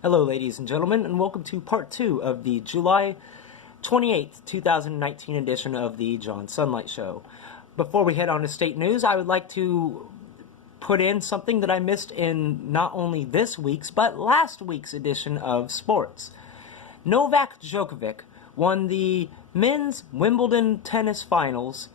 Hello, ladies and gentlemen, and welcome to part 2 of the July 28th, 2019 edition of the John Sunlight Show. Before we head on to state news, I would like to put in something that I missed in not only this week's, but last week's edition of sports. Novak Djokovic won the men's Wimbledon tennis finals,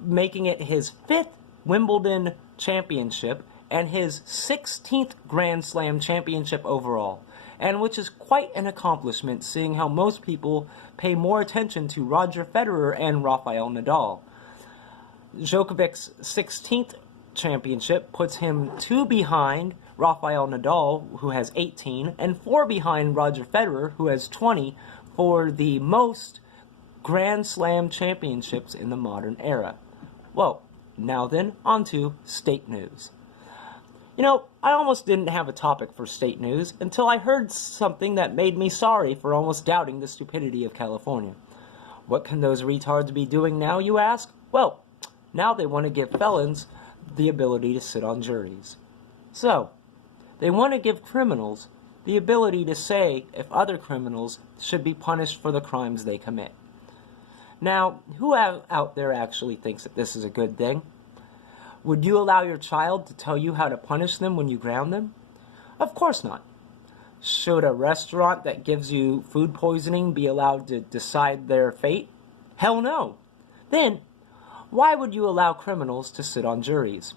making it his 5th Wimbledon championship and his 16th Grand Slam championship overall, and which is quite an accomplishment seeing how most people pay more attention to Roger Federer and Rafael Nadal. Djokovic's 16th championship puts him 2 behind Rafael Nadal, who has 18, and 4 behind Roger Federer, who has 20, for the most Grand Slam championships in the modern era. Well, now then, on to state news. You know, I almost didn't have a topic for state news until I heard something that made me sorry for almost doubting the stupidity of California. What can those retards be doing now, you ask? Well, now they want to give felons the ability to sit on juries. So, they want to give criminals the ability to say if other criminals should be punished for the crimes they commit. Now, who out there actually thinks that this is a good thing? Would you allow your child to tell you how to punish them when you ground them? Of course not. Should a restaurant that gives you food poisoning be allowed to decide their fate? Hell no. Then, why would you allow criminals to sit on juries?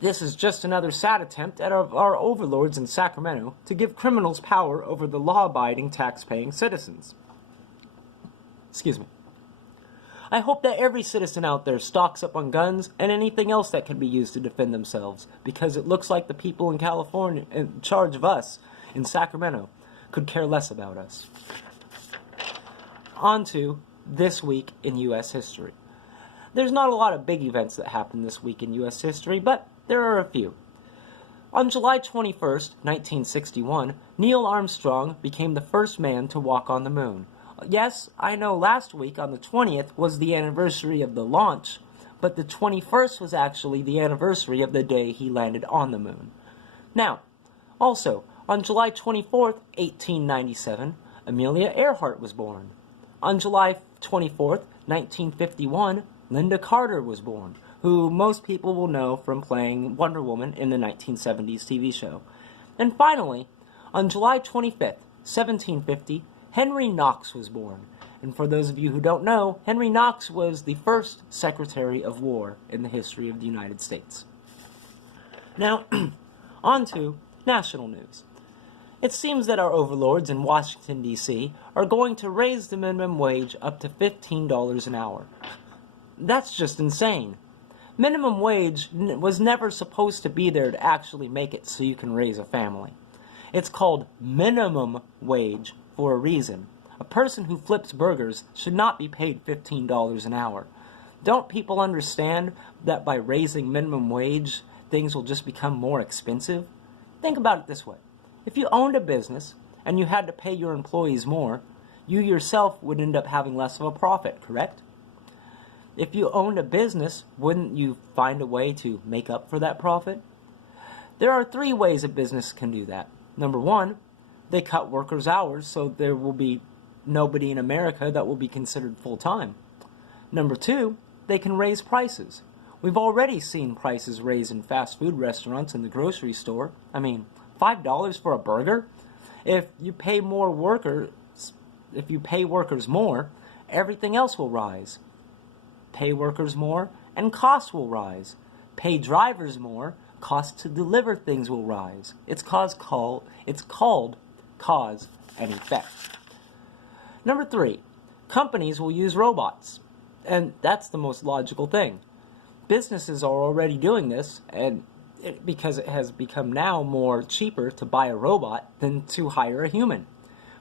This is just another sad attempt at our overlords in Sacramento to give criminals power over the law-abiding, tax-paying citizens. Excuse me. I hope that every citizen out there stocks up on guns and anything else that can be used to defend themselves, because it looks like the people in California, in charge of us in Sacramento, could care less about us. On to this week in U.S. history. There's not a lot of big events that happened this week in U.S. history, but there are a few. On July 21st, 1961, Neil Armstrong became the first man to walk on the moon. Yes, I know last week on the 20th was the anniversary of the launch, but the 21st was actually the anniversary of the day he landed on the moon. Now, also, on July 24th, 1897, Amelia Earhart was born. On July 24th, 1951, Linda Carter was born, who most people will know from playing Wonder Woman in the 1970s TV show. And finally, on July 25th, 1750, Henry Knox was born. And for those of you who don't know, Henry Knox was the first Secretary of War in the history of the United States. Now, on to national news. It seems that our overlords in Washington, D.C. are going to raise the minimum wage up to $15 an hour. That's just insane. Minimum wage was never supposed to be there to actually make it so you can raise a family. It's called minimum wage for a reason. A person who flips burgers should not be paid $15 an hour. Don't people understand that by raising minimum wage, things will just become more expensive? Think about it this way. If you owned a business and you had to pay your employees more, you yourself would end up having less of a profit, correct? If you owned a business, wouldn't you find a way to make up for that profit? There are 3 ways a business can do that. Number 1, they cut workers' hours so there will be nobody in America that will be considered full-time. Number 2, they can raise prices. We've already seen prices raise in fast food restaurants and the grocery store. I mean, $5 for a burger? If you pay workers more, everything else will rise. Pay workers more, and costs will rise. Pay drivers more, costs to deliver things will rise. It's called cause and effect. Number 3, companies will use robots. And that's the most logical thing. Businesses are already doing this, and because it has become now more cheaper to buy a robot than to hire a human.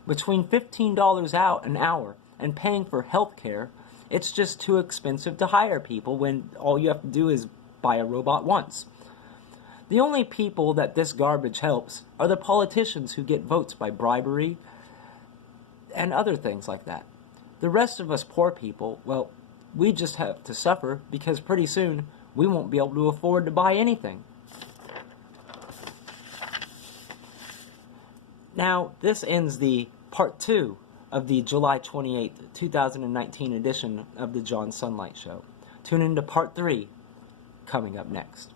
Between $15 out an hour and paying for health care, it's just too expensive to hire people when all you have to do is buy a robot once. The only people that this garbage helps are the politicians who get votes by bribery and other things like that. The rest of us poor people, well, we just have to suffer because pretty soon we won't be able to afford to buy anything. Now, this ends the part 2 of the July 28th, 2019 edition of the John Sunlight Show. Tune in to part 3 coming up next.